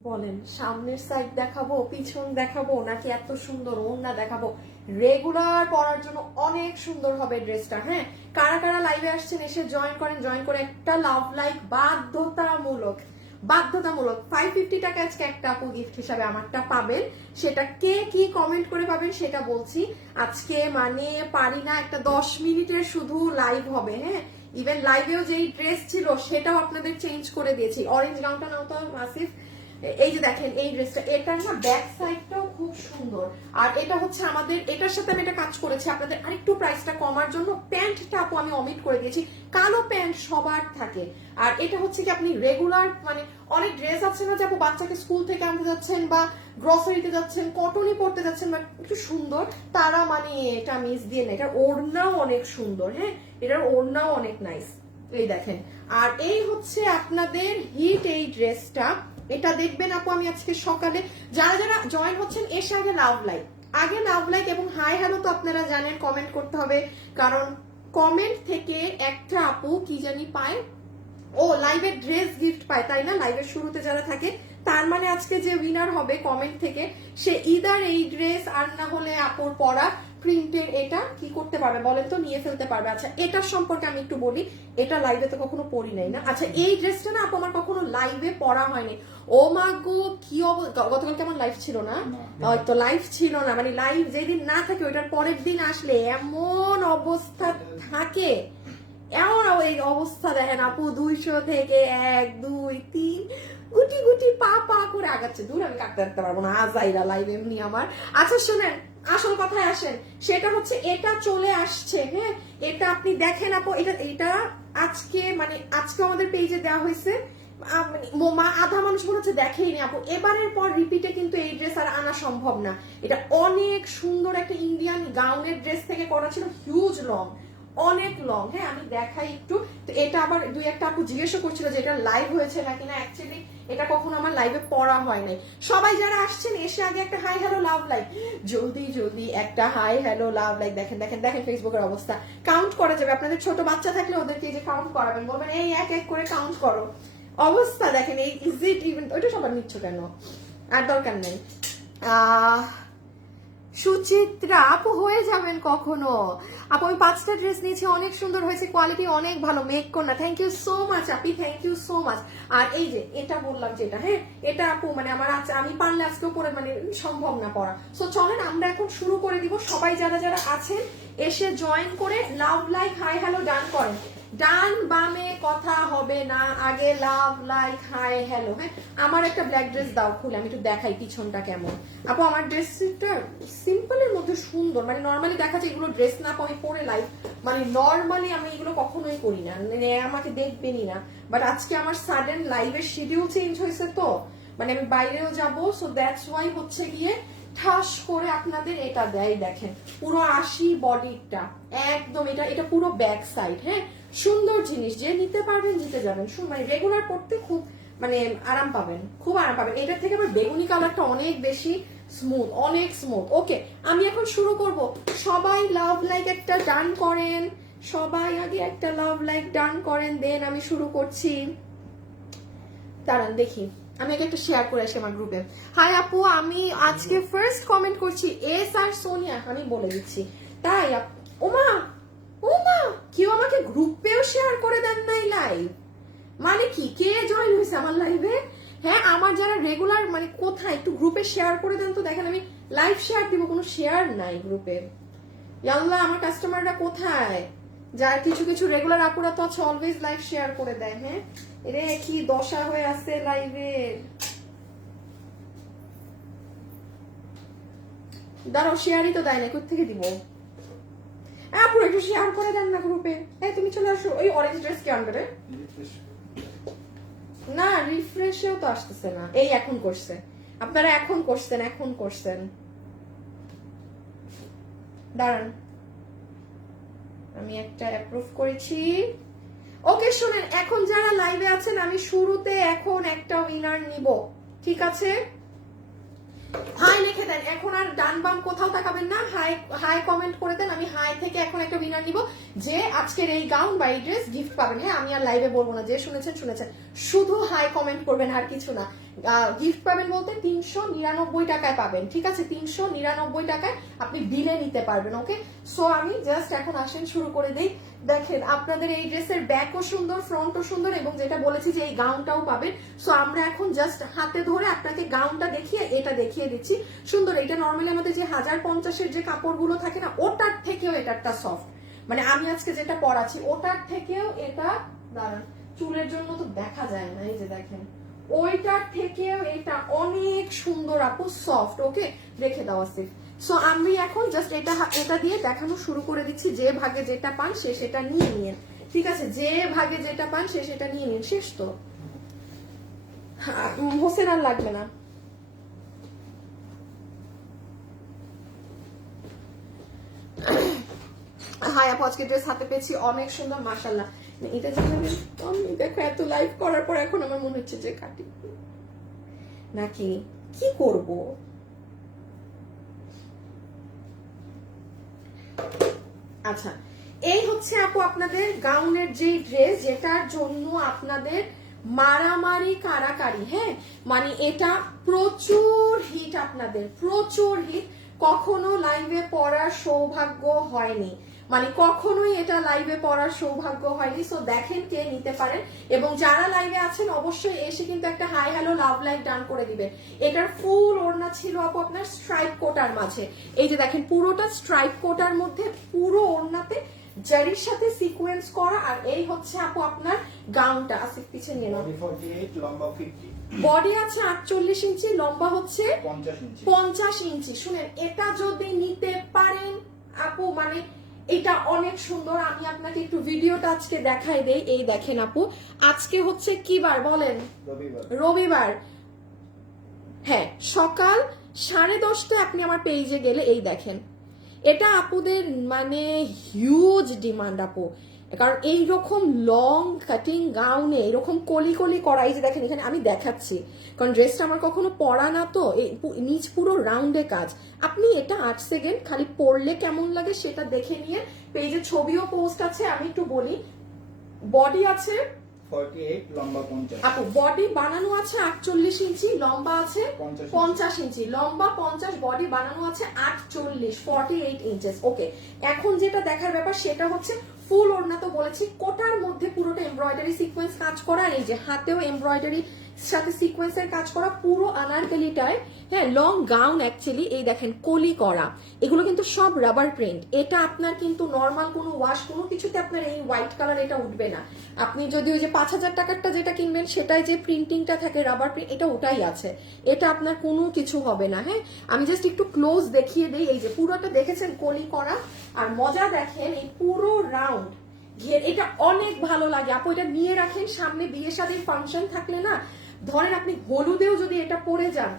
বলেন, সামনের সাইড দেখাবো, পিছন দেখাবো, নাকি এত সুন্দর ওড়না দেখাবো? রেগুলার পরার জন্য অনেক সুন্দর হবে ড্রেসটা হ্যাঁ? কারা কারা লাইভে আসছেন, এসে জয়েন করেন জয়েন করে একটা লাভ লাইক বাধ্যতামূলক বাধ্যতামূলক ফাইভ ফিফটি টাকা আজকে একটা আপু গিফট হিসাবে আমারটা পাবেন। সেটা কে কি কমেন্ট করে পাবেন, সেটা বলছি। আজকে মানে পারি না, একটা দশ মিনিটের শুধু লাইভ হবে হ্যাঁ? ইভেন লাইভেও যেই ড্রেস ছিল, সেটাও আপনাদের চেঞ্জ করে দিয়েছি। অরেঞ্জ গাউনটা নাও তো, মাসিফ। এই যে দেখেন, এই ড্রেসটা এটার না ব্যাক সাইডটাও খুব সুন্দর। আর এটা হচ্ছে আমাদের, এটার সাথে আমি এটা কাজ করেছি আপনাদের আরেকটু প্রাইসটা কমার জন্য। প্যান্টটা আপু আমি অমিট করে দিয়েছি। কালো প্যান্ট সবার থাকে। আর এটা হচ্ছে কি আপনি রেগুলার মানে অনেক ড্রেস আছে না যে আপু বাচ্চাকে স্কুল থেকে আনতে যাচ্ছেন বা গ্রসারিতে যাচ্ছেন কটনই পড়তে যাচ্ছেন বা একটু সুন্দর। তারা মানে এটা মিস দিয়ে না এটার ওড়নাও অনেক সুন্দর হ্যাঁ? এটার ওড়নাও অনেক নাইস এই দেখেন। আর এই হচ্ছে আপনাদের হিট এই ড্রেসটা এটা দেখবেন আপু, আমি আজকে সকালে যারা যারা জয়েন হচ্ছেন এসে আগে লাভ লাইক আগে লাভ লাইক এবং হাই হ্যালো তো আপনারা জানেন কমেন্ট করতে হবে। কারণ কমেন্ট থেকে একটা আপু কি জানি পায়? ও লাইভের ড্রেস গিফট পায়, তাই না? লাইভের শুরুতে যারা থাকে, তার মানে আজকে যে উইনার হবে কমেন্ট থেকে, সে ইদার এই ড্রেস আর না হলে আপুর পরা প্রিন্টের এটা কি করতে পারবে বলেন তো? নিয়ে ফেলতে পারবে। আচ্ছা এটার সম্পর্কে আমি একটু বলি। এটা লাইভে তো কখনো পরি নাই না। আচ্ছা এই ড্রেসটা না আপু আমার কখনো লাইভে পরা হয়নি। ও মা গো কি গতকাল কেমন লাইভ ছিল না? হয়তো লাইভ ছিল না। মানে লাইভ যেদিন না থাকে ওইটার পরের দিন আসলে এমন অবস্থা থাকে। এমন এই অবস্থা দেখেন আপু দুইশো থেকে এক দুই তিন গুটি গুটি পা পা করে আগাচ্ছে। দূর আমি কাটতে রাখতে পারব না। আজাইরা লাইভ এমনি আমার। আচ্ছা শুনেন আসল কথায় আসেন। সেটা হচ্ছে, এটা চলে আসছে হ্যাঁ? এটা আপনি দেখেন আপু, এটা এটা আজকে মানে আজকে আমাদের পেজে দেওয়া হয়েছে। মানে মা আধা মানুষ মনে হচ্ছে দেখেইনি আপু। এবারের পর রিপিটে কিন্তু এই ড্রেস আর আনা সম্ভব না। এটা অনেক সুন্দর একটা ইন্ডিয়ান গাউনের ড্রেস থেকে করা ছিল হিউজ লং অনেক লং হ্যাঁ আমি দেখাই একটু। তো এটা আবার দুই একটা আপু জিজ্ঞাসা করছিল যে এটা লাইভ হয়েছে নাকি না? অ্যাকচুয়ালি এটা কখনো আমার লাইভে পড়া হয় নাই। সবাই যারা আসছেন, এসে আগে একটা হাই হ্যালো লাভ লাইক জলদি জলদি একটা হাই হ্যালো লাভ লাইক দেখেন দেখেন দেখেন ফেসবুকের অবস্থা। কাউন্ট করা যাবে। আপনাদের ছোট বাচ্চা থাকলে ওদেরকে যে কাউন্ট করাবেন, বলবেন, এই এক এক করে কাউন্ট করো। অবস্থা দেখেন, এই ইজ ইট ইভেন ওইটা সবার নিচ্ছ কেন? আর দরকার নেই। আহ সুচিত্রা আপু হয়ে যাবেন কখনো। আপু, আমি পাঁচটা ড্রেস নিয়েছি, অনেক সুন্দর হয়েছে কোয়ালিটি অনেক ভালো মেক কন্যা। থ্যাংক ইউ সো মাচ আপি থ্যাংক ইউ সো মাচ আর এই যে, এটা বললাম যেটা হ্যাঁ? এটা আপু মানে আমার আজ আমি পারলে আজকেও পরে মানে সম্ভব না পড়া সো চলেন, আমরা এখন শুরু করে দিব। সবাই যারা যারা আছেন, এসে জয়েন করে love like hi hello done করেন। ডান বামে কথা হবে না, আগে লাভ লাইক হাই হ্যালো হ্যাঁ? আমার একটা ব্ল্যাক ড্রেস দাও খুলে, আমি একটু দেখাই পিছনটা কেমন। আপু, আমার ড্রেসটা সিম্পলের মধ্যে সুন্দর মানে নর্মালি দেখা যায় এগুলো ড্রেস না আমি পরে লাইভ মানে নর্মালি আমি এগুলো কখনোই করি না মানে আমাকে দেখবেনই না। বাট আজকে আমার সাডেন লাইভের শিডিউল চেঞ্জ হয়েছে তো মানে আমি বাইরেও যাব সো দ্যাটস ওয়াই হচ্ছে গিয়ে ঠাস করে আপনাদের এটা দেয় দেখেন, পুরো আশি বডিটা একদম এটা এটা পুরো ব্যাক সাইড হ্যাঁ? সুন্দর জিনিস। যে নিতে পারবেন, নিতে যাবেন। মানে রেগুলার পড়তে খুব মানে আরাম পাবেন। খুব আরাম পাবেন। এটার থেকে আবার বেগুনি কালারটা অনেক বেশি স্মুথ অনেক স্মুথ ওকে আমি এখন শুরু করব। সবাই লাভ লাইক একটা ডান করেন। সবাই আগে একটা লাভ লাইক ডান করেন দেন আমি শুরু করছি। দাঁড়ান, দেখি। আমি আগে একটা শেয়ার করে আসি আমার গ্রুপে হাই আপু, আমি আজকে ফার্স্ট কমেন্ট করছি এস আর সোনিয়া, আমি বলে দিচ্ছি। তাই ওমা কেউ আমাকে গ্রুপেও শেয়ার করে দেন নাই লাইভ মানে কি? কে জয়েন হয়েছে আমার লাইভে হ্যাঁ আমার যারা রেগুলার মানে কোথায়? একটু গ্রুপে শেয়ার করে দেন তো দেখেন, আমি লাইভ শেয়ার দিব, কোনো শেয়ার নাই গ্রুপে আল্লাহ আমার কাস্টমাররা কোথায়? যার কিছু কিছু রেগুলার আপুরা তো আছে অলওয়েজ লাইভ শেয়ার করে দেয় হ্যাঁ? রে কি দশা হয়ে আছে লাইভে দাঁড়াও শেয়ারই তো দেয় না থেকে দিব? আপু একটু শেয়ার করে দেন না গ্রুপে এই, তুমি চলে আসো। ওই অরেঞ্জ ড্রেস কে আনবে না রিফ্রেশেও তো আসতেছে না। এই, এখন করছে। আপনারা এখন করছেন এখন করছেন। দাঁড়ান। আমি একটা অ্যাপ্রুভ করেছি। ওকে, শুনেন, এখন যারা লাইভে আছেন, আমি শুরুতে এখন একটা উইনার নিব। ঠিক আছে? হাই লিখে দেন। এখন আর ডান বাম কোথাও তাকাবেন না। হাই হাই কমেন্ট করে দেন। আমি হাই থেকে এখন একটা উইনার নিব যে আজকের এই গাউন বা এই ড্রেস গিফট পাবেন। হ্যাঁ আমি আর লাইভে বলব না। যে শুনেছেন শুনেছেন। শুধু হাই কমেন্ট করবেন আর কিছু না। গিফট পাবেন বলতে তিনশো নিরানব্বই টাকায় পাবেন। ঠিক আছে? তিনশো নিরানব্বই টাকায় আপনি বিলে নিতে পারবেন ওকে সো আমি জাস্ট এখন আসেন, শুরু করে দিই। দেখেন, আপনাদের এই ড্রেসের ব্যাকও সুন্দর, ফ্রন্টও সুন্দর, এবং যেটা বলেছি যে এই গাউনটাও পাবেন। সো আমরা এখন জাস্ট হাতে ধরে আপনাকে গাউনটা দেখিয়ে এটা দেখিয়ে দিচ্ছি। সুন্দর, এটা নর্মালি আমাদের যে হাজার পঞ্চাশের যে কাপড়গুলো থাকে না, ওটার থেকেও এটারটা সফট মানে আমি আজকে যেটা পরাছি ওটার থেকেও এটা, দাঁড়ান, চুলের জন্য তো দেখা যায় না, এই যে দেখেন। ওইটার থেকেও এটা অনেক সুন্দর আপু সফট ওকে রেখে দেওয়া আসিফ। সো আমি এখন জাস্ট এটা এটা দিয়ে দেখানো শুরু করে দিচ্ছি যে ভাগে যেটা পান সে সেটা নিয়ে নিন ঠিক আছে? যে ভাগে যেটা পান সে সেটা নিয়ে নিন। শেষ তো। হোসেন আর লাগবে না। আপু, আজকে ড্রেস হাতে পেয়েছি অনেক সুন্দর মাসাল্লাহ এটা জানাবেন আমি দেখো, এত লাইভ করার পর এখন আমার মনে হচ্ছে যে কাটি নাকি? কি করব? আচ্ছা এই হচ্ছে আপু আপনাদের গাউনের যে ড্রেস যেটার জন্য আপনাদের মারামারি কারাকারি হ্যাঁ? মানে এটা প্রচুর হিট আপনাদের, প্রচুর হিট কখনো লাইভে পড়ার সৌভাগ্য হয়নি। মানে কখনোই এটা লাইভে পড়ার সৌভাগ্য হয়নি। সো দেখেন কে নিতে পারেন। এবং যারা লাইভে আছেন অবশ্যই এসে কিন্তু একটা hi hello love like done করে দিবেন। এটার ফুল ওড়না ছিল আপু আপনার স্ট্রাইপ কোটার মাঝে। এই যে দেখেন পুরোটা স্ট্রাইপ কোটার মধ্যে পুরো ওড়নাতে জারির সাথে সিকোয়েন্স করা। আর এই হচ্ছে আপু আপনার গাউনটা আসিফ পিছে নিয়ে নাও। বডি 48 লম্বা 50 বডি আছে আটচল্লিশ ইঞ্চি লম্বা হচ্ছে 50 ইঞ্চি। পঞ্চাশ ইঞ্চি। শুনেন এটা যদি নিতে পারেন আপু মানে এটা অনেক সুন্দর। আমি আপনাকে একটু ভিডিওটা আজকে দেখাই দেই। এই দেখেন আপু। আজকে হচ্ছে কি বার বলেন? রবিবার। হ্যাঁ সকাল সাড়ে দশটায় আপনি আমার পেজে গেলে এই দেখেন। এটা আপুদের মানে হিউজ ডিমান্ড আপু। কারণ এই রকম লং কাটিং গাউনে এরকম কলি কলি করা এই যে দেখেন এখানে আমি দেখাচ্ছি। কারণ ড্রেসটা আমার কখনো পরা না তো এই নিচ পুরো রাউন্ডে কাজ। আপনি এটা আট সেকেন্ড খালি পরলে কেমন লাগে সেটা দেখে নিয়ে পেজে ছবিও পোস্ট আছে আমি একটু বলি। বডি আছে? 48 লম্বা 50 আপু বডি বানানো আছে আটচল্লিশ ইঞ্চি লম্বা আছে পঞ্চাশ ইঞ্চি। লম্বা পঞ্চাশ বডি বানানো আছে আটচল্লিশ ফর্টি এইট ইঞ্চেস ওকে এখন যেটা দেখার ব্যাপার সেটা হচ্ছে ফুল ওড়না তো বলেছি, কোটার মধ্যে পুরোটা এমব্রয়ডারি সিকোয়েন্স কাজ করা। আর এই যে হাতেও এমব্রয়ডারি সাথে সিকোয়েন্সের কাজ করা পুরো আনারকলিটায় হ্যাঁ লং গাউন অ্যাকচুয়ালি এই দেখেন, কলি করা। এগুলো কিন্তু সব রাবার প্রিন্ট এটা আপনার কিন্তু নর্মাল কোনো ওয়াশ কোনো কিছুতে আপনার এই হোয়াইট কালার এটা উঠবে না। আপনি যদি ওই যে পাঁচ হাজার টাকারটা যেটা কিনবেন, সেটাই যে প্রিন্টিংটা থাকে রাবার প্রিন্ট এটা ওটাই আছে। এটা আপনার কোনো কিছু হবে না হ্যাঁ? আমি জাস্ট একটু ক্লোজ দেখিয়ে দিই, এই যে পুরোটা দেখেছেন, কলি করা। আর মজা দেখেন, এই পুরো রাউন্ড ঘের, এটা অনেক ভালো লাগে। আপু, এটা নিয়ে রাখেন, সামনে বিয়ে শাদীর ফাংশন থাকলে না ধরেন আপনি হলুদেও যদি এটা পরে যান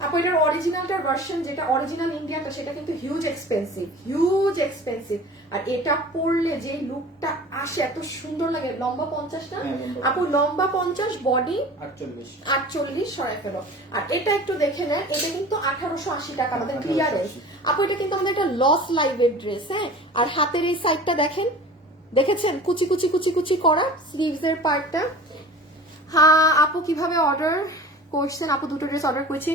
আপু এটার অরিজিনালটার ভার্সন যেটা অরিজিনাল ইন্ডিয়াটা সেটা কিন্তু হিউজ এক্সপেন্সিভ হিউজ এক্সপেন্সিভ আর এটা পরলে যে লুকটা আসে এত সুন্দর লাগে। লম্বা পঞ্চাশ না হ্যাঁ, আপু লম্বা পঞ্চাশ বডি 48 আটচল্লিশ সরাই ফেলো। আর এটা একটু দেখে নেন এটা কিন্তু আঠারোশো আশি টাকা আমাদের 1880 ক্লিয়ারেন্স আপু এটা কিন্তু আমাদের একটা লস লাইভের ড্রেস হ্যাঁ? আর হাতের এই সাইডটা দেখেন দেখেছেন? কুচি কুচি কুচি কুচি করা স্লিভস এর পার্টটা হ্যাঁ আপু কীভাবে অর্ডার করছেন? আপু দুটো ড্রেস অর্ডার করেছি,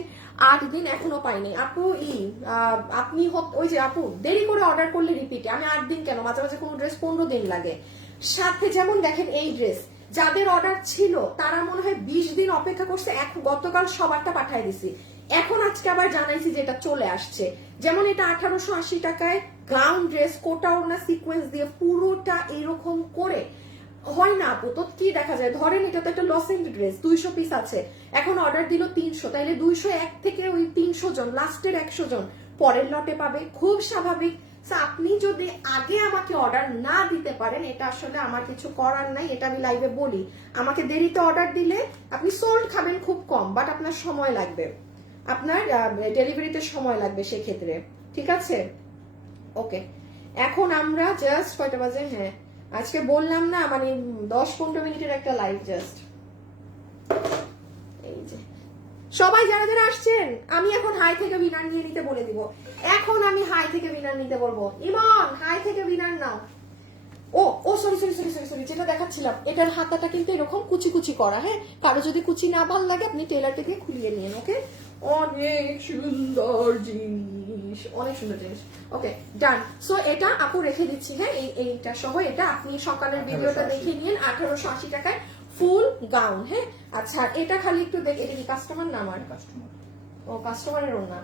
আট দিন এখনও পাইনি। আপু, ই আপনি ওই যে আপু, দেরি করে অর্ডার করলে রিপিটে আমি আট দিন কেন? মাঝে মাঝে কোনো ড্রেস পনেরো দিন লাগে। সাথে যেমন দেখেন এই ড্রেস যাদের অর্ডার ছিল, তারা মনে হয় বিশ দিন অপেক্ষা করছে। এখন গতকাল সবারটা পাঠাই দিছি। এখন আজকে আবার জানাইছি যে এটা চলে আসছে। যেমন এটা আঠারোশো আশি টাকায় গাউন ড্রেস কোটা ওনা সিকোয়েন্স দিয়ে পুরোটা এরকম করে হয় না আপু, তো কি দেখা যায়? ধরেন এটা তো একটা লস এন্ড ড্রেস দুইশো পিস আছে। এখন অর্ডার দিল তিনশো, তাইলে দুইশো এক থেকে ওই তিনশো জন, লাস্টের একশো জন পরের লটে পাবে। খুব স্বাভাবিক। আপনি যদি আগে আমাকে অর্ডার না দিতে পারেন, এটা আসলে আমার কিছু করার নাই, এটা আমি লাইভে বলি। আমাকে দেরিতে অর্ডার দিলে আপনি সোল্ড খাবেন খুব কম বাট আপনার সময় লাগবে। আপনার ডেলিভারিতে সময় লাগবে সেক্ষেত্রে। ঠিক আছে? ওকে এখন আমরা জাস্ট কয়টা বাজে? হ্যাঁ। আজকে বললাম না মানে দশ পনেরো মিনিটের একটা লাইভ জাস্ট এই যে। সবাই যারা যারা আসছেন, আমি এখন হাই থেকে বিনার নিয়ে নিতে বলে দিব। এখন আমি হাই থেকে বিনার নিতে বলব। ইমন হাই থেকে বিনার নাও। ও ও sorry sorry sorry sorry sorry যেটা দেখাচ্ছিলাম, এটার হাতাটা কিন্তু এরকম কুচি কুচি করা হ্যাঁ? কারও যদি কুচি না ভালো লাগে, আপনি টেলার থেকে খুলিয়ে নিন ওকে অনেক সুন্দর জিনিস। অনেক সুন্দর জিনিস। ওকে ডান সো এটা আপু রেখে দিচ্ছি হ্যাঁ? এই এইটা সহ এটা আপনি সকালের ভিডিওটা দেখে নিন আঠারোশো আশি টাকায় ফুল গাউন হ্যাঁ? আচ্ছা এটা খালি একটু দেখ এটা কি কাস্টমার না আমার? কাস্টমার ও কাস্টমারের ওনা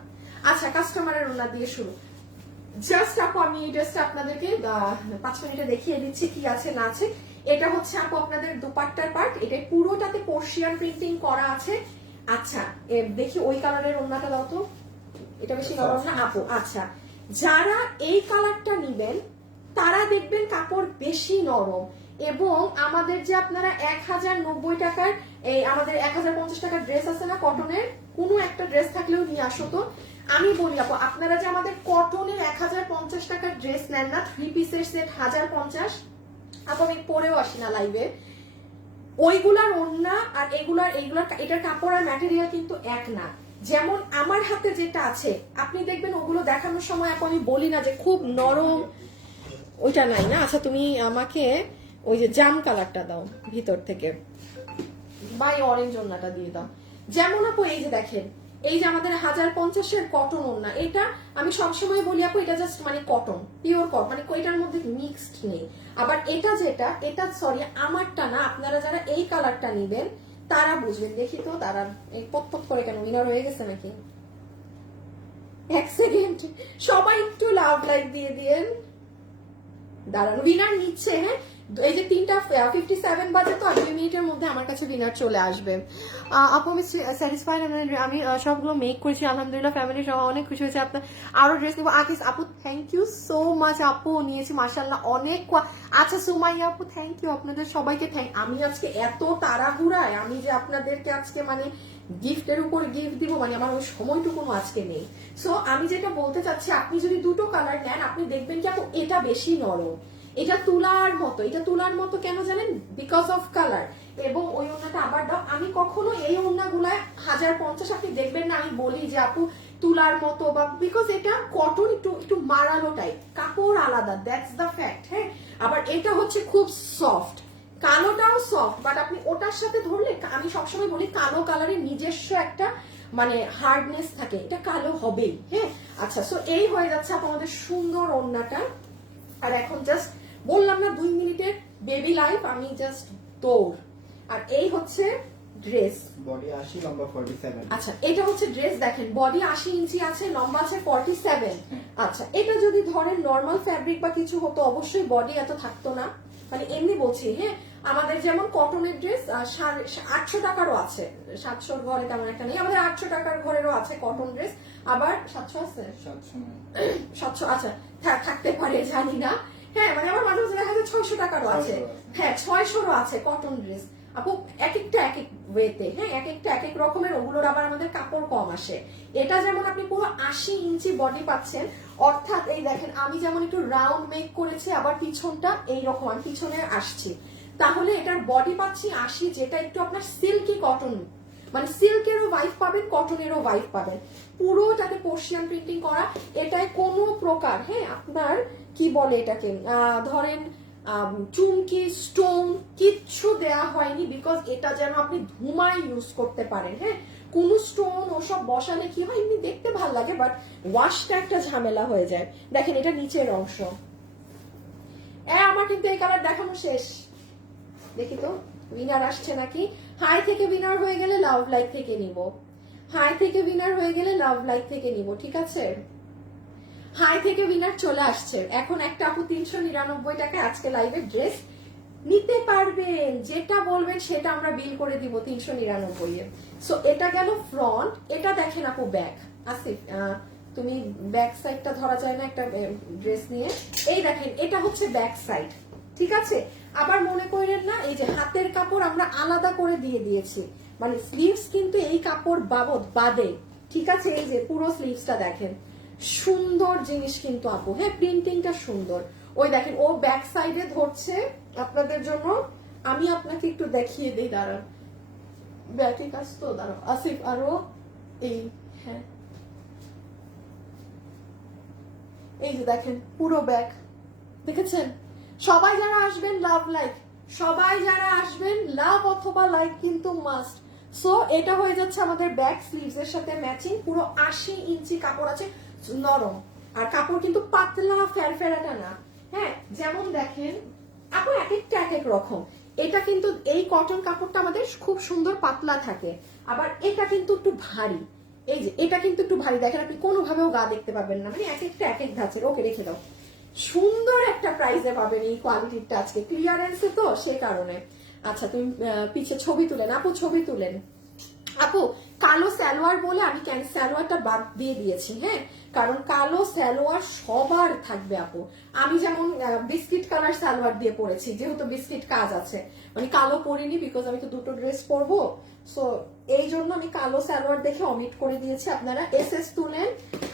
আচ্ছা কাস্টমারের ওনা দিয়ে শুরু। জাস্ট আপু আমি এই ড্রেসটা আপনাদেরকে পাঁচ মিনিটে দেখিয়ে দিচ্ছি কি আছে না আছে। এটা হচ্ছে আপু আপনাদের দুপাট্টার পার্ট এটা পুরোটাতে পোর্শিয়ান প্রিন্টিং করা আছে। আচ্ছা দেখি ওই কালারের ওন্নাটা দাও তো। এটা বেশি নরম না, আপু? আচ্ছা। যারা এই কালারটা নিবেন, তারা দেখবেন কাপড় বেশি নরম এবং আমাদের যে আপনারা এক হাজার নব্বই টাকার, এই আমাদের এক হাজার পঞ্চাশ টাকার ড্রেস আছে না কটনের কোনো একটা ড্রেস থাকলেও নিয়ে আসো তো। আমি বলি, আপু, আপনারা যে আমাদের কটনের এক হাজার পঞ্চাশ টাকার ড্রেস নেন না থ্রি পিসের সেট হাজার পঞ্চাশ, আপু, আমি পরেও আসি না লাইভে ওইগুলার ওড়না আর এগুলার, এইগুলার এটার কাপড় আর ম্যাটেরিয়াল কিন্তু এক না। যেমন আমার হাতে যেটা আছে, আপনি দেখবেন ওগুলো দেখানোর সময় আপু আমি বলি না যে খুব নরম। ওইটা নাই না? আচ্ছা তুমি আমাকে ওই যে জাম কালারটা দাও ভিতর থেকে। বা এই অরেঞ্জ ওড়নাটা দিয়ে দাও। যেমন আপু, এই যে দেখেন, এই যে আমাদের হাজার পঞ্চাশের কটন ওড়না, এটা আমি সবসময় বলি আপু, এটা জাস্ট মানে কটন পিওর কটন মানে এটার মধ্যে মিক্সড নেই। আবার এটা যেটা, এটা সরি আমারটা না, আপনারা যারা এই কালারটা নিবেন তারা বুঝবেন, দেখি তো তারা এই পত করে কেন উইনার হয়ে গেছে নাকি? এক সেকেন্ড সবাই একটু লাভ লাইক দিয়ে দিয়েন। দাঁড়ান উইনার নিচ্ছে হ্যাঁ? এই যে তিনটা ফিফটি সেভেন বাজে তো, আর দুই মিনিটের মধ্যে আমার কাছে উইনার চলে আসবে। আপু, আমি স্যাটিসফাইড আমি সবগুলো মেক করেছি, আলহামদুলিল্লাহ ফ্যামিলি সহ অনেক খুশি হয়েছে। আপনার আরও ড্রেস নেব। আকিস, আপু থ্যাংক ইউ সো মাচ আপু, নিয়েছি মার্শাল্লাহ অনেক আচ্ছা সুমাইয়া আপু থ্যাংক ইউ আপনাদের সবাইকে। থ্যাংক আমি আজকে এত তাড়াহুড়ায়, আমি যে আপনাদেরকে আজকে মানে গিফটের উপর গিফট দিব মানে আমার ওই সময়টুকু আজকে নেই। সো আমি যেটা বলতে চাচ্ছি, আপনি যদি দুটো কালার নেন, আপনি দেখবেন কি আপু, এটা বেশি নরম। এটা তুলার মতো, এটা তুলার মতো কেন জানেন? বিকজ অফ কালার এবং ওই ওড়নাটা আবার দাও। আমি কখনো এই ওড়নাগুলায় হাজার পঞ্চাশ, আপনি দেখবেন না, আমি বলি যে, আপু, তুলার মতো বা বিকজ এটা কটন একটু একটু মারালো টাইপ কাপড় আলাদা দ্যাটস দ্য ফ্যাক্ট হ্যাঁ? আবার এটা হচ্ছে খুব সফট কালোটাও সফট বাট আপনি ওটার সাথে ধরলে আমি সবসময় বলি কালো কালারের নিজস্ব একটা মানে হার্ডনেস থাকে। এটা কালো হবেই হ্যাঁ? আচ্ছা সো এই হয়ে যাচ্ছে আপু আমাদের সুন্দর ওড়নাটা। আর এখন জাস্ট বললাম না দুই মিনিটের বেবি লাইফ আমি জাস্ট দৌড় আর এই হচ্ছে ড্রেস বডি আশি লম্বা ফর্টি সেভেন আচ্ছা এটা হচ্ছে ড্রেস দেখেন বডি আশি ইঞ্চি আছে লম্বা আছে ফর্টি সেভেন আচ্ছা এটা যদি ধরেন নর্মাল ফ্যাব্রিক বা কিছু হতো অবশ্যই বডি এত থাকতো না। মানে এমনি বলছি হ্যাঁ আমাদের যেমন কটনের ড্রেস আটশো টাকারও আছে। সাতশোর ঘরে তেমন একটা নেই আমাদের আটশো টাকার ঘরেরও আছে কটন ড্রেস আবার সাতশো আছে? সাতশো আচ্ছা থাকতে পারে জানি না। হ্যাঁ মানে আমার মাঝে মাঝে দেখা যায় ছয়শো টাকারও আছে। হ্যাঁ ছয়শোরও আছে কটন ড্রেস আপু এক একটা এক এক ওয়েতে হ্যাঁ এক একটা এক এক রকমের ওগুলোর আবার আমাদের কাপড় কম আসে। এটা যেমন আপনি পুরো আশি ইঞ্চি বডি পাচ্ছেন অর্থাৎ এই দেখেন আমি যেমন একটু রাউন্ড মেক করেছি আবার পিছনটা এই রকম আমি পিছনে আসছি। তাহলে এটার বডি পাচ্ছি আশি যেটা একটু আপনার সিল্কি কটন মানে সিল্কেরও ওয়াইফ পাবেন কটনেরও ওয়াইফ পাবেন। পুরোটাতে পোর্শিয়ান প্রিন্টিং করা এটায় কোনো প্রকার হ্যাঁ আপনার কি বলে এটাকে? ধরেন চুমকি স্টোন কিচ্ছু দেয়া হয়নি বিকজ এটা যেন আপনি ধুমায় ইউজ করতে পারেন হ্যাঁ। কোন স্টোন ওসব বসালে কি হয়? এমনি দেখতে ভালো লাগে বাট ওয়াশটা একটা ঝামেলা হয়ে যায়। দেখেন, এটা নিচের অংশ। আমার কিন্তু এই কালার দেখানো শেষ। দেখি তো উইনার আসছে নাকি? হাই থেকে উইনার হয়ে গেলে লাভ লাইক থেকে নিব। হাই থেকে উইনার হয়ে গেলে লাভ লাইক থেকে নিব, ঠিক আছে? হাই থেকে উইনার চলে আসছে। এখন একটা আপু তিনশো নিরানব্বই টাকায় আজকে লাইভে ড্রেস নিতে পারবেন। যেটা বলবেন সেটা আমরা বিল করে দিব তিনশো নিরানব্বই এ। সো এটা গেল ফ্রন্ট এটা দেখেন আপু ব্যাক আসিফ তুমি ব্যাক সাইডটা ধরা যায় না একটা ড্রেস নিয়ে। এই দেখেন, এটা হচ্ছে ব্যাক সাইড ঠিক আছে? আবার মনে করেন না, এই যে হাতের কাপড় আমরা আলাদা করে দিয়ে দিয়েছি। মানে স্লিভস কিন্তু এই কাপড় বাবদ বাদে। ঠিক আছে? এই যে পুরো স্লিভসটা দেখেন। সুন্দর জিনিস কিন্তু আপু। হ্যাঁ প্রিন্টিংটা সুন্দর। ওই দেখেন, ও ব্যাক সাইডে ধরছে আপনাদের জন্য। আমি আপনাকে একটু দেখিয়ে দিই, দাঁড়ান। ব্যাকে কাজ তো, দাঁড়াও। আসিফ, আরও এই হ্যাঁ। এই যে দেখেন, পুরো ব্যাগ দেখেছেন? সবাই যারা আসবেন লাভ লাইক সবাই যারা আসবেন লাভ অথবা লাইক কিন্তু মাস্ট সো এটা হয়ে যাচ্ছে আমাদের ব্যাক স্লিভস এর সাথে ম্যাচিং পুরো আশি ইঞ্চি কাপড় আছে, নরম। আর কাপড় কিন্তু পাতলা ফেরফেরাটা না। হ্যাঁ যেমন দেখেন আপু এক একটা এক এক রকম। এটা কিন্তু এই কটন কাপড়টা আমাদের খুব সুন্দর পাতলা থাকে। আবার এটা কিন্তু একটু ভারী। এই যে, এটা কিন্তু একটু ভারী। দেখেন আপনি কোনোভাবেও গা দেখতে পাবেন না। মানে এক একটা এক এক ধাঁচের। ওকে, রেখে দাও। সুন্দর একটা প্রাইসে পাবেন এই কোয়ালিটিটা আজকে। ক্লিয়ারেন্সে তো সে কারণে। আচ্ছা তুমি পিছে ছবি তুলেন। আপু, ছবি তুলেন। আপু, কালো সালোয়ার বলে আমি কেন সালোয়ারটা বাদ দিয়ে দিয়েছি হ্যাঁ? কারণ কালো সালোয়ার সবার থাকবে, আপু। আমি যেমন বিস্কিট কালার সালোয়ার দিয়ে পরেছি, যেহেতু বিস্কিট কাজ আছে। মানে কালো পরিনি বিকজ আমি তো দুটো ড্রেস পরবো। সো এই জন্য আমি কালো সালোয়ার দেখে অমিট করে দিয়েছি আপনারা। এস এস তুলেন।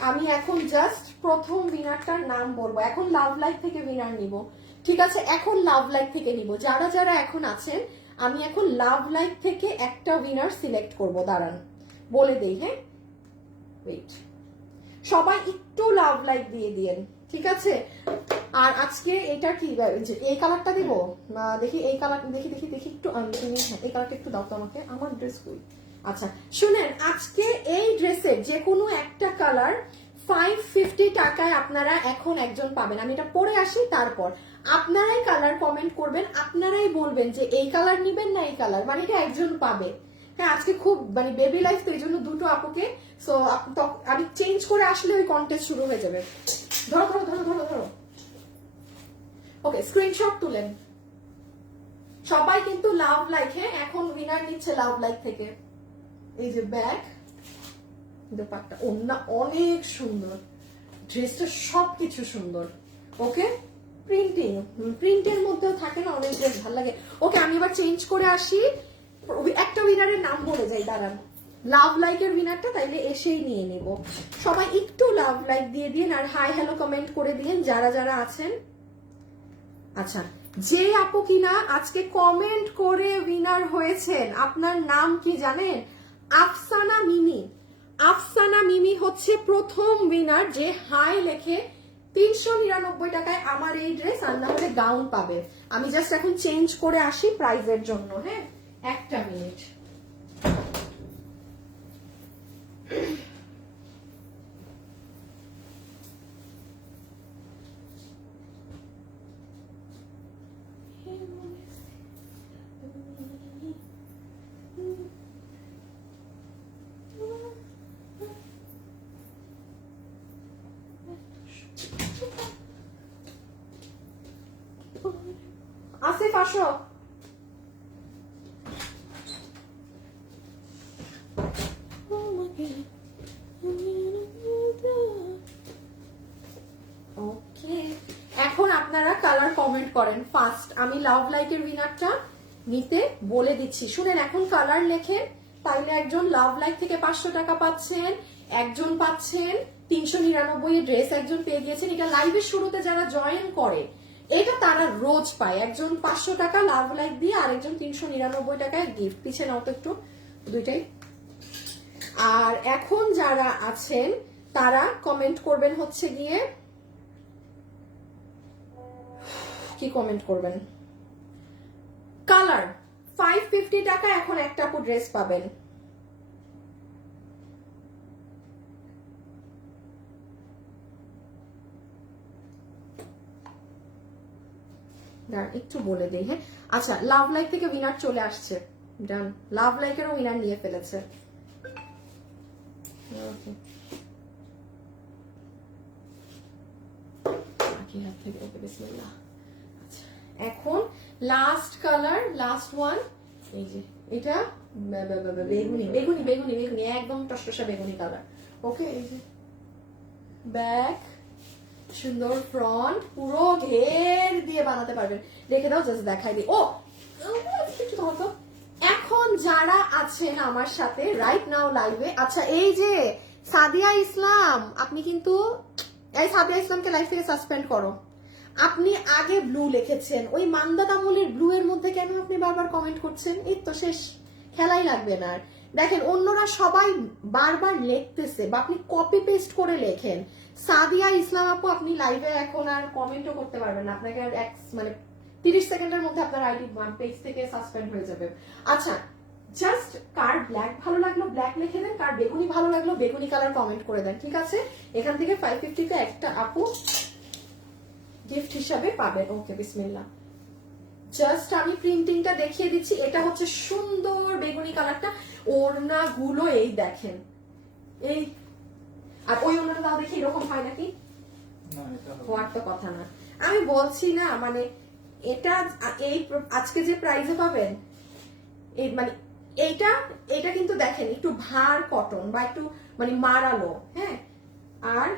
আমি এখন জাস্ট প্রথম উইনারটার নাম বলব। এখন লাভ লাইফ থেকে উইনার নিব। ঠিক আছে এখন লাভ লাইফ থেকে নিব। যারা যারা এখন আছেন আমি এখন লাভ লাইফ থেকে একটা উইনার সিলেক্ট করব। দাঁড়ান বলে দেই হ্যাঁ? ওয়েট সবাই একটু লাভ লাইক দিয়ে দিয়েন ঠিক আছে? আর আজকে এটা কি এই কালারটা দিব? দেখি এই কালার দেখি দেখি দেখি একটু হ্যাঁ, এই কালারটা একটু দাও তো আমাকে। আমার ড্রেস কই? আচ্ছা শুনেন, আজকে এই ড্রেসের যে কোনো একটা কালার ফাইভ ফিফটি টাকায় আপনারা এখন একজন পাবেন। আমি এটা পরে আসি, তারপর। আপনারাই কালার কমেন্ট করবেন, আপনারাই বলবেন যে এই কালার নিবেন না এই কালার মানে এটা একজন পাবে। হ্যাঁ আজকে খুব মানে বেবি লাইফ তো এই জন্য দুটো আপুকে সো আমি চেঞ্জ করে আসলে ওই কন্টেস্ট শুরু হয়ে যাবে। ধরো ধরো ধরো ধরো ধরো। ওকে স্ক্রিনশট তুলেন। সবাই কিন্তু লাভ লাইক হ্যাঁ এখন উইনার নিচ্ছে লাভ লাইক থেকে। এই যে ব্যাগ, দোপাট্টা ওন্না অনেক সুন্দর। ড্রেসটা সবকিছু সুন্দর। ওকে? প্রিন্টিং প্রিন্টের মধ্যেও থাকে না, অনেক ড্রেস ভালো লাগে। ওকে, আমি এবার চেঞ্জ করে আসি। একটা উইনারের নাম বলে যাই, দাঁড়ান। লাভ লাইকের উইনারটা তাইলে এসেই নিয়ে নেব। সবাই একটু লাভ লাইক দিয়ে দিন আর হাই হ্যালো কমেন্ট করে দিন, যারা যারা আছেন। আচ্ছা যে আপু কিনা আজকে কমেন্ট করে উইনার হয়েছেন, আপনার নাম কি জানেন? আফসানা মিমি। আফসানা মিমি হচ্ছে প্রথম উইনার যে হাই লেখে তিনশো নিরানব্বই টাকায় আমার এই ড্রেস আর হলে গাউন পাবে। আমি জাস্ট এখন চেঞ্জ করে আসি প্রাইজের জন্য হ্যাঁ? একটা মিনিট আসিফ আসো ওকে এখন আপনারা কালার কমেন্ট করেন। ফার্স্ট আমি লাভ লাইকের উইনারটা নিতে বলে দিচ্ছি। শুনেন, এখন কালার লেখেন। তাইলে একজন লাভ লাইক থেকে পাঁচশো টাকা পাচ্ছেন, একজন পাচ্ছেন তিনশো নিরানব্বই ড্রেস একজন পেয়ে গিয়েছেন। এটা লাইভের শুরুতে যারা জয়েন করে, এটা তারা রোজ পায়। একজন পাঁচশো টাকা লাভ লাইক দিয়ে আরেকজন তিনশো নিরানব্বই টাকায় গিফট পিছিয়ে নাও তো একটু, দুইটাই। আর এখন যারা আছেন, তারা কমেন্ট করবেন হচ্ছে গিয়ে কি কমেন্ট করবেন? কালার ফাইভ ফিফটি টাকা এখন একটা আপু ড্রেস পাবেন। একটু বলে দিই হ্যাঁ? আচ্ছা লাভ লাইক থেকে উইনার চলে আসছে। ডান লাভ লাইকেরও উইনার নিয়ে ফেলেছে। বাকি বিসমিল্লাহ এখন লাস্ট কালার লাস্ট ওয়ান এই যে, এটা বেগুনি বেগুনি বেগুনি বেগুনি, একদম টসটসা বেগুনি কালার ওকে এই যে ব্যাক সুন্দর ফ্রন্ট পুরো ঘের দিয়ে বানাতে পারবেন। রেখে দাও জাস্ট দেখাই দিই ও, এখন যারা আছেন আমার সাথে রাইট নাও লাইভে আচ্ছা এই যে, সাদিয়া ইসলাম, আপনি কিন্তু, এই সাদিয়া ইসলামকে লাইভ থেকে সাসপেন্ড করো। আপনি আগে ব্লু লিখেছেন। ওই মান্দা তামুলের ব্লু এর মধ্যে কেন আপনি বারবার কমেন্ট করছেন? এই তো শেষ। খেলাই লাগবে না আর। দেখেন, অন্যরা সবাই বারবার লিখতেছে বা আপনি কপি পেস্ট করে লেখেন। সাদিয়া ইসলাম আপু, আপনি লাইভে এখন আর কমেন্টও করতে পারবেন না। আপনাকে আর এক মানে তিরিশ সেকেন্ডের মধ্যে আপনার আইডি পেজ থেকে সাসপেন্ড হয়ে যাবে। আচ্ছা জাস্ট কার ব্ল্যাক ভালো লাগল ব্ল্যাক লিখে দেন। কার বেগুনি ভালো লাগল, বেগুনি কালার কমেন্ট করে দেন, ঠিক আছে? এখান থেকে ফাইভ ফিফটিতে একটা আপু গিফট হিসাবে পাবেন। ওকে বিসমিল্লাহ। জাস্ট আমি প্রিন্টিংটা দেখিয়ে দিচ্ছি। এটা হচ্ছে সুন্দর বেগুনি কালারটা। ওড়না গুলো এই দেখেন। এই আর ওই ওড়নাটা তাও দেখি এরকম হয় নাকি? হওয়ার তো কথা না। আমি বলছি না মানে এটা এই আজকে যে প্রাইজে পাবেন এই মানে এইটা এটা কিন্তু দেখেন একটু ভার কটন বা একটু মানে মারালো হ্যাঁ? আর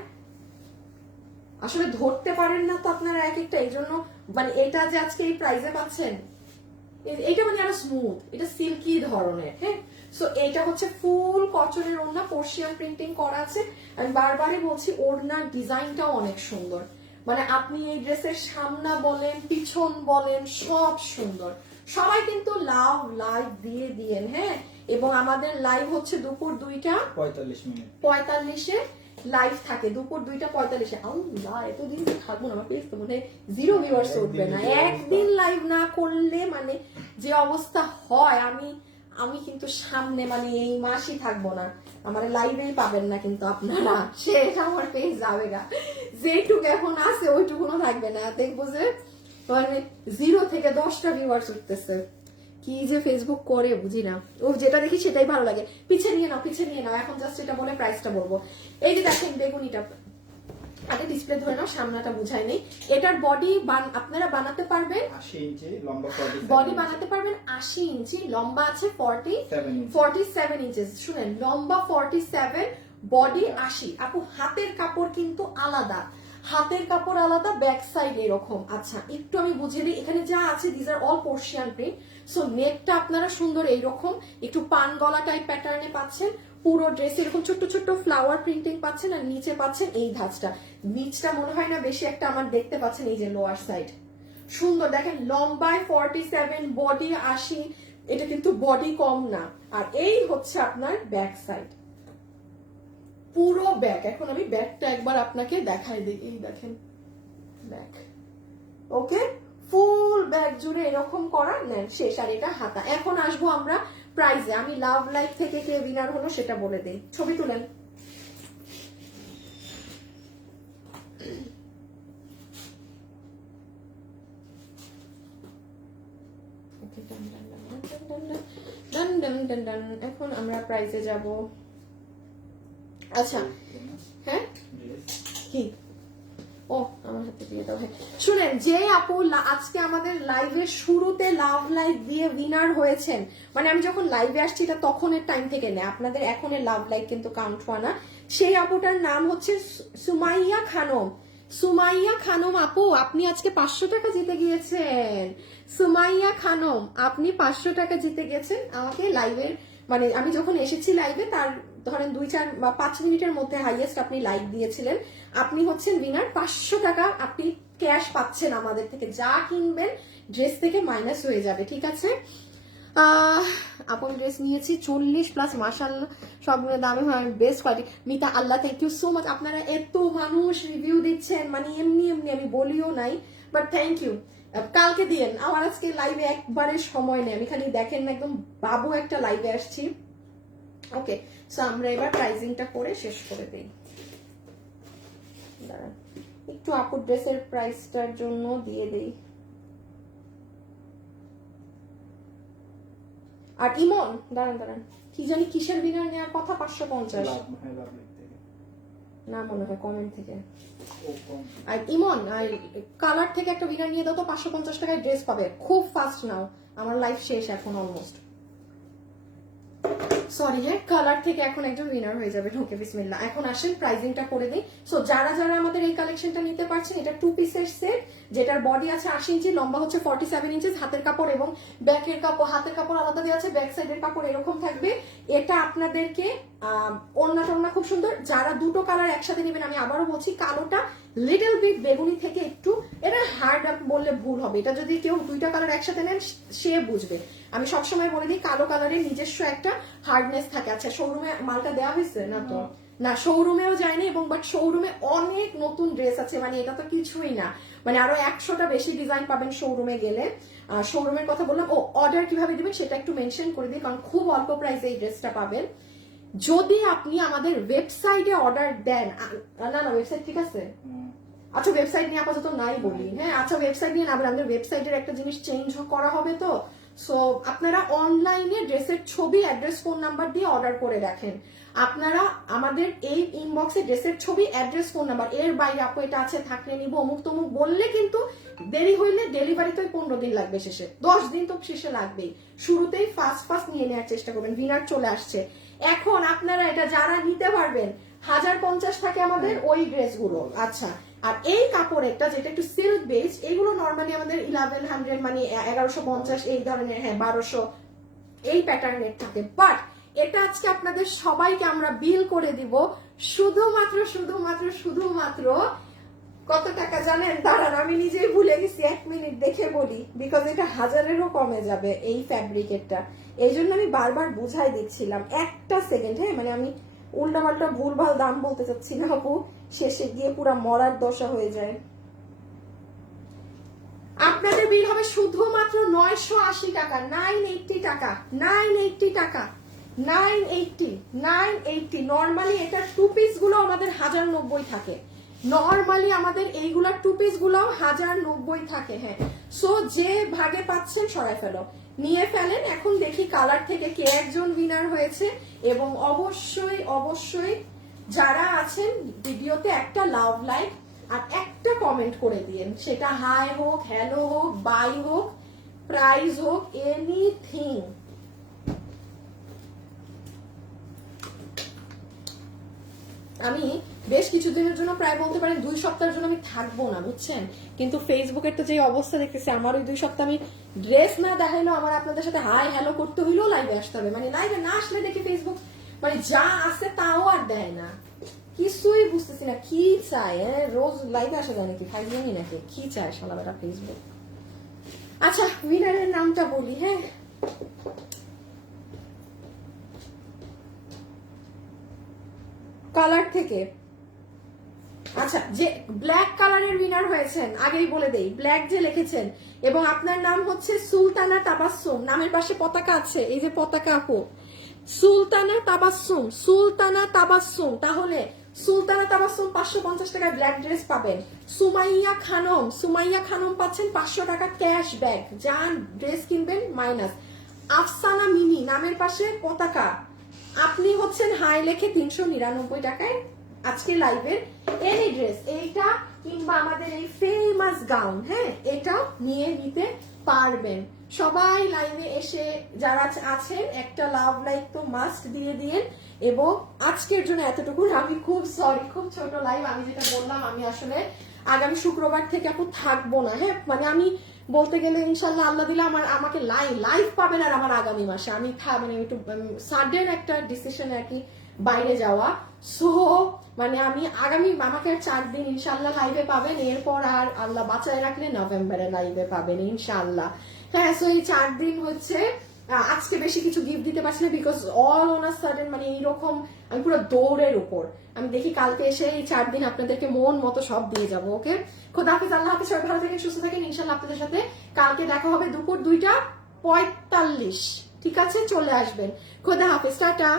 আসলে ধরতে পারেন না তো আপনারা এক একটা এই জন্য মানে এটা যে আজকে এই প্রাইজে পাচ্ছেন এটা মানে আরও স্মুথ এটা সিল্কি ধরনের হ্যাঁ? সো এটা হচ্ছে ফুল কটনের ওড়না পোর্শিয়ান প্রিন্টিং করা আছে। আমি বারবারই বলছি ওড়নার ডিজাইনটাও অনেক সুন্দর। মানে আপনি এই ড্রেসের সামনা বলেন পিছন বলেন সব সুন্দর। সবাই কিন্তু লাভ লাইভ দিয়ে দিয়েন হ্যাঁ? এবং আমাদের লাইভ হচ্ছে দুপুর দুইটা পঁয়তাল্লিশ মিনিট। পঁয়তাল্লিশে। লাইভ থাকে। দুপুর দুইটা পঁয়তাল্লিশে। আল্লাহ এতদিন তো থাকব না আমার পেজ তো মনে জিরো ভিউয়ার্স উঠবে না। একদিন লাইভ না করলে মানে যে অবস্থা হয় আমি আমি কিন্তু সামনে মানে এই মাসই থাকব না। আমার লাইভেই পাবেন না কিন্তু আপনারা। শেষ আমার পেজ যাবে না। যেটুকু এখন আছে ওইটুকুনো থাকবে না। দেখব যে মানে জিরো থেকে দশটা ভিউয়ার্স উঠতেছে। কি যে ফেসবুক করে বুঝি না। ও যেটা দেখি সেটাই ভালো লাগে। পিছে নিয়ে নাও পিছে নিয়ে নাও এখন জাস্ট এটা বলে প্রাইসটা বলব। এই যে দেখেন বেগুনিটা। আগে ডিসপ্লে ধরে নাও সামনাটা বুঝাই নেই। এটার বডি আপনারা বানাতে পারবেন বডি বানাতে পারবেন আশি ইঞ্চি লম্বা আছে ফর্টি ফর্টি সেভেন ইঞ্চেস শুনেন লম্বা ফর্টি সেভেন বডি আশি। আপু হাতের কাপড় কিন্তু আলাদা। হাতের কাপড় আলাদা ব্যাক সাইড এরকম। আচ্ছা একটু আমি বুঝিয়ে দিই। এখানে যা আছে these are all Persian print so নেকটা আপনারা সুন্দর এইরকম, একটু পান গলা টাইপ প্যাটার্নে পাচ্ছেন, পুরো ড্রেস এরকম ছোট্ট ছোট্ট ফ্লাওয়ার প্রিন্টিং পাচ্ছেন, আর নিচে পাচ্ছেন এই ধাঁচটা। নিচটা মনে হয় না বেশি একটা আমার দেখতে পাচ্ছেন এই যে লোয়ার সাইড সুন্দর, দেখেন, লম্বায় ফর্টি সেভেন বডি আশি, এটা কিন্তু বডি কম না। আর এই হচ্ছে আপনার ব্যাক সাইড পুরো ব্যাক এখন আমি ব্যাকটা একবার আপনাকে দেখাই দিই এই দেখেন। ব্যাক ওকে ফুল ব্যাগ জুড়ে এরকম করা, নেন, শেষ, আর এটা হাতা। এখন আসব আমরা প্রাইজে আমি লাভ লাইফ থেকে কে উইনার হলো সেটা বলে দিই। ছবি তুলেন। এখন আমরা প্রাইজে যাব। আচ্ছা। হ্যাঁ? কি? ও, আমার হাতে দিয়ে দাও শুনেন, যে আপু আজকে আমাদের লাইভের শুরুতে লাভ লাইভ দিয়ে উইনার হয়েছেন মানে আমি যখন লাইভে আসছি, এটা তখনের টাইম থেকে নেই আপনাদের এখনের লাভ লাইভ কিন্তু কাউন্ট হয় না সেই আপুটার নাম হচ্ছে সুমাইয়া খানম। সুমাইয়া খানম আপু, আপনি আজকে পাঁচশো টাকা জিতে গিয়েছেন। সুমাইয়া খানম, আপনি পাঁচশো টাকা জিতে গেছেন আমাকে লাইভের মানে আমি যখন এসেছি লাইভে তার ধরেন দুই চার বা পাঁচ মিনিটের মধ্যে হাইয়েস্ট আপনি লাইভ দিয়েছিলেন, আপনি হচ্ছেন উইনার পাঁচশো টাকা আপনি ক্যাশ পাচ্ছেন আমাদের থেকে। যা কিনবেন ড্রেস থেকে মাইনাস হয়ে যাবে, ঠিক আছে? আপন ড্রেস নিয়েছি, চল্লিশ প্লাস মাসাল সবগুলো দামে হয় বেস্ট কোয়ালিটি মিতা, আল্লাহ থ্যাংক ইউ সো মাচ আপনারা এত মানুষ রিভিউ দিচ্ছেন মানে এমনি এমনি, আমি বলিও নাই বাট থ্যাংক ইউ কালকে দিয়েন আমার আজকে লাইভে একবারে সময় নেই, আমি খালি দেখেন একদম বাবু একটা লাইভে আসছি। ওকে সো আমরা এবার প্রাইজিংটা করে শেষ করে দিই। দাঁড়ান একটু আপুর ড্রেসের প্রাইসটার জন্য দিয়ে দেই। আর ইমন দাঁড়ান দাঁড়ান কি জানি কিসের বিনার নেওয়ার কথা? পাঁচশো পঞ্চাশ। না মনে হয় কমেন্ট থেকে। আর ইমন আর কালার থেকে একটা বিনার নিয়ে দাও তো পাঁচশো পঞ্চাশ টাকায় ড্রেস পাবে। খুব ফাস্ট নাও আমার লাইফ শেষ এখন অলমোস্ট সরি হ্যাঁ কালার থেকে এখন একজন উইনার হয়ে যাবে ঢোকে বিসমিল্লা এখন আসেন প্রাইজিংটা করে দিই। সো যারা যারা আমাদের এই কালেকশনটা নিতে পারছেন, এটা টু পিসের সেট যেটার বডি আছে আশি ইঞ্চি লম্বা হচ্ছে ফর্টি সেভেন ইঞ্চি হাতের কাপড় এবং ব্যাকের কাপড়, হাতের কাপড় আলাদা দেওয়া আছে ব্যাক সাইডের কাপড় এরকম থাকবে। এটা আপনাদেরকে ওড়না টোড়না খুব সুন্দর। যারা দুটো কালার একসাথে নেবেন, আমি আবারও বলছি, কালোটা লিটল বিট বেগুনি থেকে একটু এটা হার্ড বললে ভুল হবে। এটা যদি কেউ দুইটা কালার একসাথে নেন সে বুঝবে। আমি সবসময় বলে দিই কালো কালারের নিজস্ব একটা হার্ডনেস থাকে। আচ্ছা শোরুমে মালটা দেওয়া হয়েছে? না তো। না। শোরুমেও যায়নি এবং বাট শোরুমে অনেক নতুন ড্রেস আছে। মানে এটা তো কিছুই না। মানে আরও একশোটা বেশি ডিজাইন পাবেন শোরুমে গেলে। শোরুমের কথা বললাম। ও অর্ডার কীভাবে দিবেন সেটা একটু মেনশন করে দিই কারণ খুব অল্প প্রাইসে এই ড্রেসটা পাবেন। যদি আপনি আমাদের ওয়েবসাইটে অর্ডার দেন না না ওয়েবসাইট ঠিক আছে। আচ্ছা ওয়েবসাইট নিয়ে আপাতত নাই বলি হ্যাঁ? আচ্ছা ওয়েবসাইট নিয়ে না বলি, আমাদের ওয়েবসাইটের একটা জিনিস চেঞ্জ করা হবে তো। সো আপনারা অনলাইনে ড্রেসের ছবি অ্যাড্রেস ফোন নাম্বার দিয়ে অর্ডার করে রাখেন আপনারা আমাদের এই ইনবক্সে ড্রেসের ছবি অ্যাড্রেস ফোন নাম্বার এর বাইরে আপু এটা আছে থাকলে নিব অমুক তমুক বললে কিন্তু দেরি হইলে ডেলিভারি তো পনেরো দিন লাগবে শেষে। দশ দিন তো শেষে লাগবেই। শুরুতেই ফাস্ট ফাস্ট নিয়ে নেওয়ার চেষ্টা করবেন উইনার চলে আসছে। এখন আপনারা এটা যারা নিতে পারবেন হাজার পঞ্চাশ থাকে আমাদের ওই ড্রেসগুলো। আচ্ছা আর এই কাপড়েরটা যেটা একটু সিল্ক বেস এগুলো নর্মালি আমাদের ইলেভেন হান্ড্রেড মানে এগারোশো পঞ্চাশ এই ধরনের হ্যাঁ বারোশো এই প্যাটার্নের থাকে। বাট এটা আজকে আপনাদের সবাইকে আমরা বিল করে দিব শুধুমাত্র শুধুমাত্র শুধুমাত্র কত টাকা জানেন? দাঁড়ান আমি নিজেই ভুলে গেছি এক মিনিট দেখে বলি বিকজ এটা হাজারেরও কমে যাবে এই ফ্যাব্রিকেরটা এই জন্য আমি বারবার বুঝাই দিচ্ছিলাম, একটা সেকেন্ড হ্যাঁ মানে আমি উল্টাপাল্টা ভুলভাল দাম বলতে চাচ্ছি না আপু, শেষে গিয়ে পুরো মরার দশা হয়ে যায়। আপনাদের বিল হবে শুধুমাত্র নয়শো আশি টাকা নাইন এইটটি টাকা নাইন এইটটি টাকা nine eighty nine eighty normally এটা টু পিসগুলো আমাদের হাজার নব্বই থাকে। নর্মালি আমাদের এইগুলা টু পিস হাজার নব্বই থাকে হ্যাঁ। সো যে ভাগে পাচ্ছেন সরাই ফেলো। নিয়ে ফেলেন। এখন দেখি কালার থেকে কে একজন উইনার হয়েছে এবং অবশ্যই অবশ্যই যারা আছেন ভিডিওতে একটা লাভ লাইক আর একটা কমেন্ট করে দিয়েন। সেটা হাই হোক হ্যালো হোক বাই হোক প্রাইজ হোক এনিথিং আমি বেশ কিছুদিনের জন্য প্রায় বলতে পারেন দুই সপ্তাহের জন্য আমি থাকব না, বুঝছেন? কিন্তু ফেসবুকের তো যে অবস্থা দেখতেছি আমার ওই দুই সপ্তাহ আমি ড্রেস না দেখাইলেও আমার আপনাদের সাথে হাই, হ্যালো করতে হইলেও লাইভে আসতে হবে। মানে লাইভে না আসলে দেখি ফেসবুক মানে যা আছে তাও আর দেয় না। কিছুই বুঝতেছি না, কি চায় হ্যাঁ? রোজ লাইভে আসা যায় নাকি? ফাইজলামি নাকি? কি চায় শালা বেটা ফেসবুক আচ্ছা উইনারের নামটা বলি হ্যাঁ? কালার থেকে। আচ্ছা যে ব্ল্যাক কালারের উইনার হয়েছেন, আগেই বলে দেই ব্ল্যাক যে লিখেছেন, এবং আপনার নাম হচ্ছে সুলতানা তাবাসসুম, নামের পাশে পতাকা আছে, এই যে পতাকা আপু। সুলতানা তাবাসসুম সুলতানা তাবাসসুম, তাহলে সুলতানা তাবাসসুম পাঁচশো পঞ্চাশ টাকার ব্ল্যাক ড্রেস পাবেন। সুমাইয়া খানম সুমাইয়া খানম পাচ্ছেন পাঁচশো টাকা ক্যাশ ব্যাক যান ড্রেস কিনবেন মাইনাস আফসানা মিনি, নামের পাশে পতাকা। আপনি হচ্ছেন হাই লেখে তিনশো নিরানব্বই টাকায় আজকে লাইভের এনি ড্রেস এইটা কিংবা আমাদের এই ফেমাস গাউন হ্যাঁ এটা নিয়ে নিতে পারবেন। সবাই লাইনে এসে যারা আছেন, একটা লাভ লাইক তো মাস্ট দিয়ে দিয়েন। এবং আজকের জন্য এতটুকু, আমি খুব সরি খুব ছোট লাইভ আমি যেটা বললাম, আমি আসলে আগামী শুক্রবার থেকে এখন থাকব না হ্যাঁ মানে আমি বলতে গেলে ইনশাল্লাহ আল্লাহ দিলে আমার, আমাকে লাইভ লাইভ পাবেন আর আমার আগামী মাসে। আমি মানে একটু সাডেন একটা ডিসিশন আর কি বাইরে যাওয়া। সো মানে আমি আগামী, আমাকে চার দিন ইনশাল্লাহ লাইভে পাবেন। এরপর আর আল্লাহ বাঁচায় রাখলে নভেম্বরে লাইভে পাবেন ইনশাল্লাহ। হ্যাঁ সো এই চার দিন হচ্ছে আজকে বেশি কিছু গিফট দিতে পারছি না বিকজ অল ওনার সাডেন মানে এইরকম আমি পুরো দৌড়ের উপর। আমি দেখি কালকে এসে এই চার দিন আপনাদেরকে মন মতো সব দিয়ে যাব ওকে খোদা হাফিজ, আল্লাহ হাফিজ, সবাই ভালো থাকেন, সুস্থ থাকেন। ইনশাল্লাহ আপনাদের সাথে কালকে দেখা হবে দুপুর দুইটা পঁয়তাল্লিশ। ঠিক আছে? চলে আসবেন। খোদা হাফিজ, টাটা।